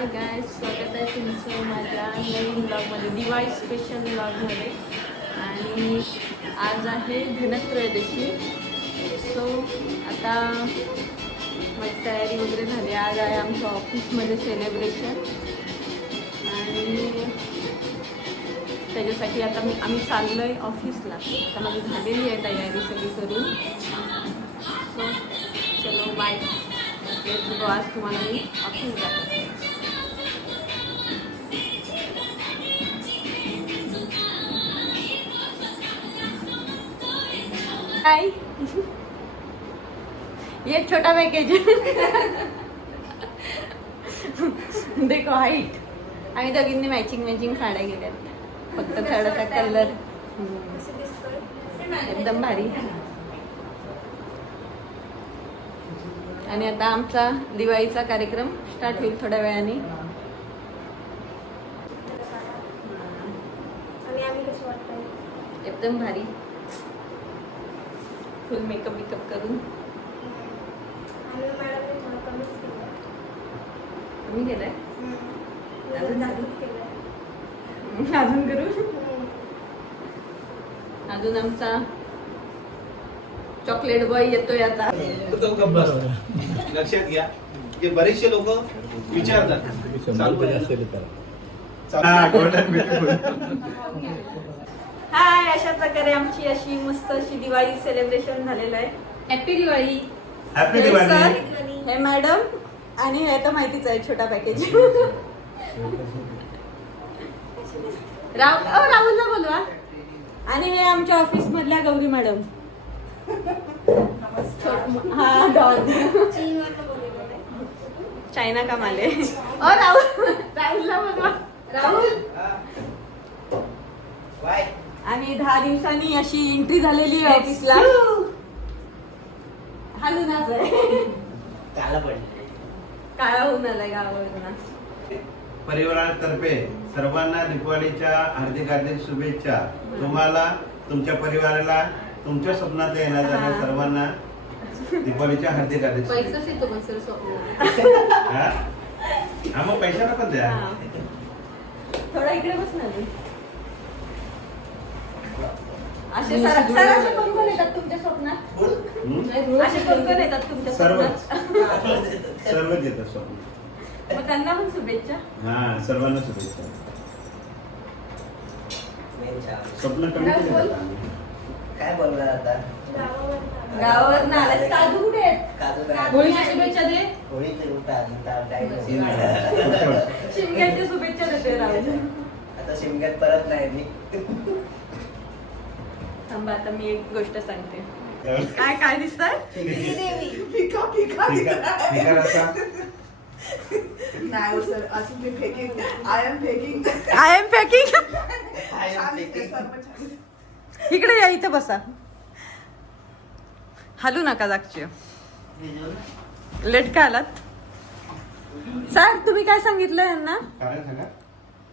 हाय गाय स्वागत आहे तुमचं माझ्या नवीन ब्लॉगमध्ये दिवाळी स्पेशल ब्लॉगमध्ये आणि आज आहे धनत्रयोदशी. सो आता माझी तयारी वगैरे झाली. आज आहे आमच्या ऑफिसमध्ये सेलिब्रेशन आणि त्याच्यासाठी आता मी आम्ही चाललो आहे ऑफिसला आता माझी झालेली आहे तयारी सगळी करून. सो चलो बाय बघू आज तुम्हाला मी ऑफिस जाते. हाय ये छोटा पैकेज देखो हाईट आम्ही दोघींनी मॅचिंग मॅचिंग साड्या गेल्यात फक्त थोडासा कलर एकदम भारी. आणि आता आमचा दिवाळीचा कार्यक्रम स्टार्ट होईल थोड्या वेळाने. एकदम भारी. फुल मेकअप बिकअप करून. आम्ही मॅडमने थोडं कमीच केलं तुम्ही गेलाय अजून अजून करू अजून आमचा चॉकलेट बॉय येतोय आता. लक्षात घ्या. की बरेचसे लोक विचारतात. चालू आहे ना? चालू आहे. हाय अशा प्रकारे आमची अशी मस्त अशी दिवाळी सेलिब्रेशन झालेलं आहे. हॅपी दिवाळी. हॅपी हे दिवाळी. सर, हे मॅडम आणि हे तर माहितीच आहे छोटा पॅकेज राव अ, राहुलला बोलवा. आणि हे आमच्या ऑफिस मधल्या गौरी मॅडम हा डॉग चायना का माले ओ राहुल राहुलला बोलवा. राहुल? आणि दहा दिवसांनी अशी एंट्री झालेली आहे ऑफिसला हालूनच आहे. काळा होऊन आलाय गावावरून. परिवारातर्फे सर्वांना दीपावलीच्या हार्दिक हार्दिक शुभेच्छा. तुम्हाला तुमच्या परिवाराला तुमच्या स्वप्नात येणाऱ्या हा. सर्वांना दीपावलीच्या हार्दिक हार्दिक पैसाच शुभेच्छा येतो पण सर स्वप्न. हा? हा मग पैशाला पण द्या. हा. थोडा इकडे बस ना. तू. असे सर सर असे कोण कोण येतात तुमच्या स्वप्नात? हम्म? असे कोण कोण येतात तुमच्या सर्वच. स्वप्नात? सर्वच येतात. स्वप्न मग त्यांना पण शुभेच्छा. हा सर्वांना शुभेच्छा. स्वप्न कमी काय केली बोल? जातात आम्ही. काय बोलणार आता? गावावरनं. आलास. काजू कुठे आहेत? काजू काय होळीच्या शुभेच्छा दे. आता टाइम शिमग्याच्या शुभेच्छा देते राहुल. आता शिमग्यात परत नाही मी. थांबा आता मी एक गोष्ट सांगते. काय? काय. नाही हो सर असं मी faking I am faking I am packing. इकडे या इथं बसा. हलू नका जागची. लेट का आलात. सर तुम्ही काय सांगितलं यांना? कारण सांगा.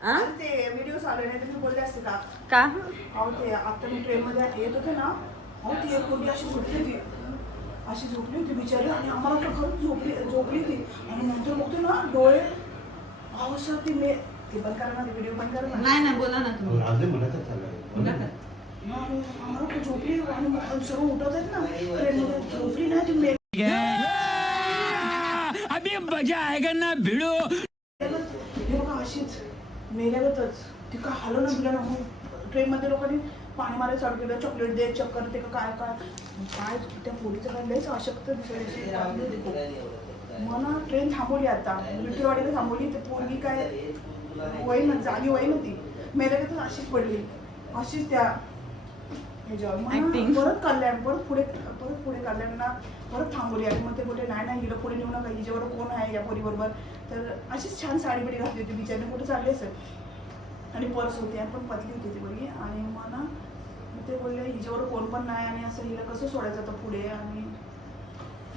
ते व्हिडिओ चालू नाही तुम्ही बोलले असते का? का? अहो ते आता मी ट्रेन मध्ये येत होते ना अहो ती एक मुलगी अशी झोपली होती. अशी झोपली होती बिचारी आणि आम्हाला तर खरंच झोपली झोपली ती आणि नंतर बघते ना डोळे अहो सर ती मे ते बंद करा ना ते व्हिडिओ बंद करा ना. नाही ना बोला ना. तुम्ही आम्हाला ती झोपली आणि मग सर्व उठवत आहेत ना ट्रेन मध्ये झोपली ना ती मे हे बघा अशीच. मेल्यागतच. ती का हलो ना बिला ना ट्रेनमध्ये लोकांनी पाणी मारायला चालू केलं. चॉकलेट दे चक्कर ते का काय काय. काय त्या पोलीचं काय लयच अशक्त दिसायची. मला ट्रेन थांबवली आता. विठ्ठलवाडीला थांबवली. ते पोरगी काय वय ना जागी वय नव्हती मेल्यागतच अशीच पडली. अशीच त्या ह्याच्यावर. परत कल्याण परत पुढे परत पुढे कल्याणला परत थांबवली आणि मग ते बोलले नाही नाही हिला पुढे नेऊ नका. हिच्यावर कोण आहे या पोरीबरोबर तर अशीच छान साडी बिडी घातली होती बिचारी कुठे चालली असेल? आणि पर्स होती आणि पण पतली होती ती मुलगी आणि मला ना ते बोलले हिच्यावर कोण पण नाही आणि असं हिला कसं सोडायचं आता पुढे? आणि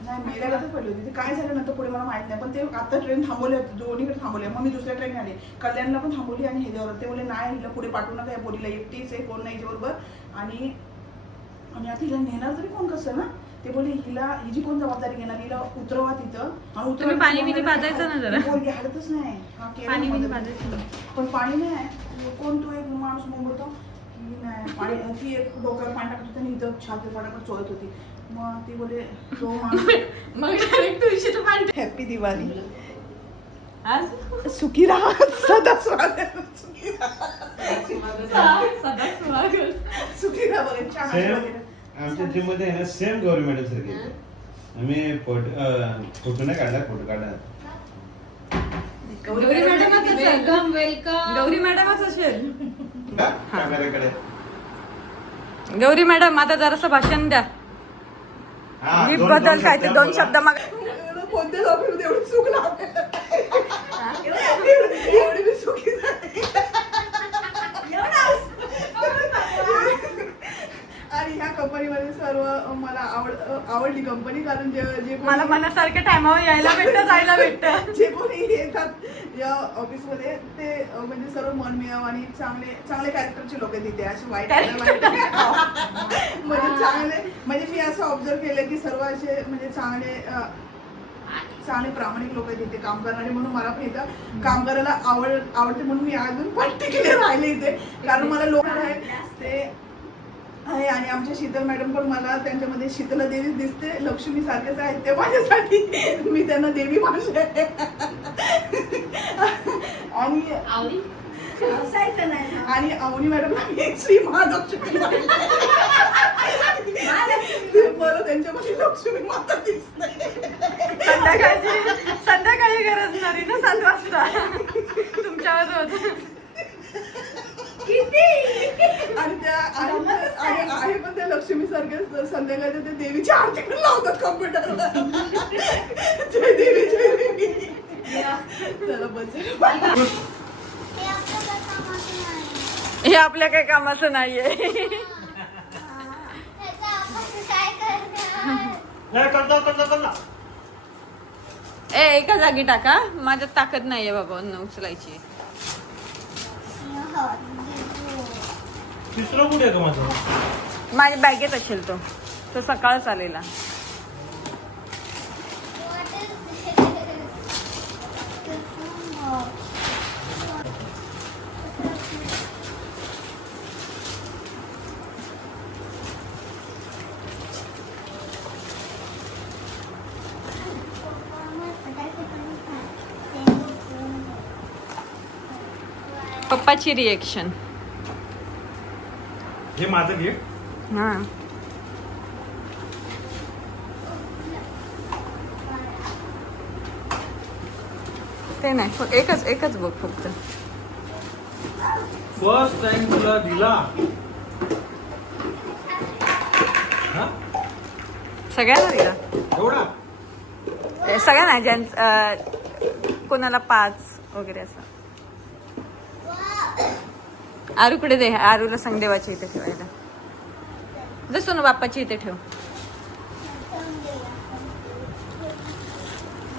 नाही मेल्यागतच पडली होती. ते काय झालं नंतर पुढे मला माहीत नाही. पण ते आता ट्रेन थांबवले होते. दोन्हीकडे थांबवले मग मी दुसऱ्या ट्रेन आले. कल्याणला पण थांबवली आणि ह्याच्यावर ते बोलले नाही हिला पुढे पाठवू नका या पोरीला. एकटीच आहे कोण नाही हिच्याबरोबर आणि आणि आता हिला नेणार तरी कोण कसं ना? ते बोले हिला हिची कोण जबाबदारी घेणार हिला उतरवा तिथं. आणि उतरवा तुम्ही पाणी बिणी पाजायचं ना जरा. ही पोरगी हालतच नाही. हा पाणी बिणी मध्ये. पाजायचं. पण पाणी नाही. कोण तो एक माणूस नाही पाणी ती एक डोक्यावर पाणी टाकत होती आणि इथं छाती पाण्यावर चोळत होती. मग ती बोले तो माणूस मग डायरेक्ट तुळशीचं पाणी हॅपी दिवाळी आज? सुखी राहा. सदा स्वागत. सुखी राहा. सदा सुहागण. सुखी राहा. बघा छान. आमच्या जिममध्ये आहे ना सेम गौरी मॅडम सारखे आम्ही फोटो फोटो नाही काढला फोटो काढला. गौरी मॅडमच वेलकम वेलकम गौरी मॅडमच असेल. कॅमेऱ्याकडे गौरी मॅडम आता जरासं भाषण द्या. हा, मी दोन- बदल दोन काय ते शब्द दोन बोला. शब्द मग कोणत्या जॉबमध्ये एवढी चूक लागते एवढी मी सुखी झाले आणि ह्या कंपनीमध्ये सर्व मला आवड आवडली कंपनी कारण जे जे कोणी- मला मनासारख्या टायमावर यायला भेटतं जायला भेटतं. जे कोणी येतात या ऑफिसमध्ये ते अं, म्हणजे सर्व मनमिळाव आणि चांगले चांगले कॅरेक्टरचे लोक आहेत तिथे असे वाईट वाईट- म्हणजे चांगले म्हणजे मी असं ऑब्झर्व केलं की सर्व असे म्हणजे चांगले चांगले प्रामाणिक लोक आहेत इथे काम करणारे म्हणून मला पण इथं काम करायला आवड आवडते म्हणून मी अजून पण टिकले राहिले इथे. कारण मला लोक आहेत ते आहे आणि आमच्या शीतल मॅडम पण मला त्यांच्यामध्ये शीतला देवी दिसते लक्ष्मी सारखेच आहेत ते माझ्यासाठी. मी त्यांना देवी मानले. आणि आणि अवनी मॅडम श्री महालक्ष्मी. मला त्यांच्यामध्ये लक्ष्मी माता दिसते. संध्याकाळची संध्याकाळी गरज नाही ना सात वाजता. तुमच्यावर रोज. आणि त्या आहे पण- आहे आहे पण त्या लक्ष्मी संध्याकाळच्या देवीची आरती पण लावतात कम्प्युटरला जय देवी जय देवी. चला बस. हे आपल्या काही कामाचं नाहीये. ए एका जागी टाका. माझ्यात ताकद नाहीये बाबा अन्न उचलायची. तिसरं कुठे आहे माझं? माझ्या बॅगेत असेल तो. तो सकाळच आलेला. पप्पाची रिएक्शन हे माझं गिफ्ट हा. ते नाही एकच एकच बघ फक्त. फर्स्ट टाइम तुला दिला. हा? सगळ्यांना दिला? एवढा? सगळ्यांना ज्यां अं, कोणाला पाच वगैरे असं. आरूकडे दे? आरूला संगदेवाच्या इथे ठेवायला. जसं ना बाप्पाची इथे ठेव.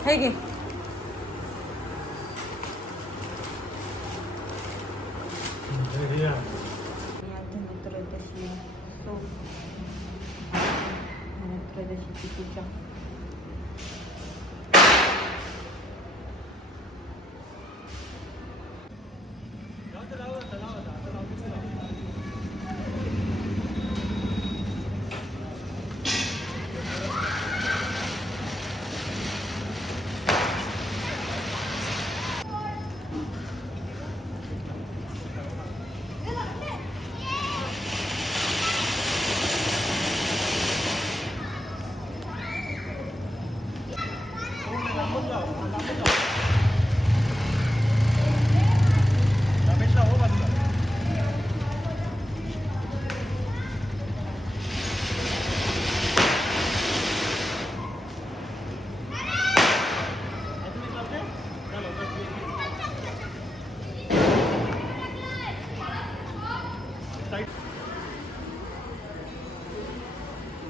हे घे.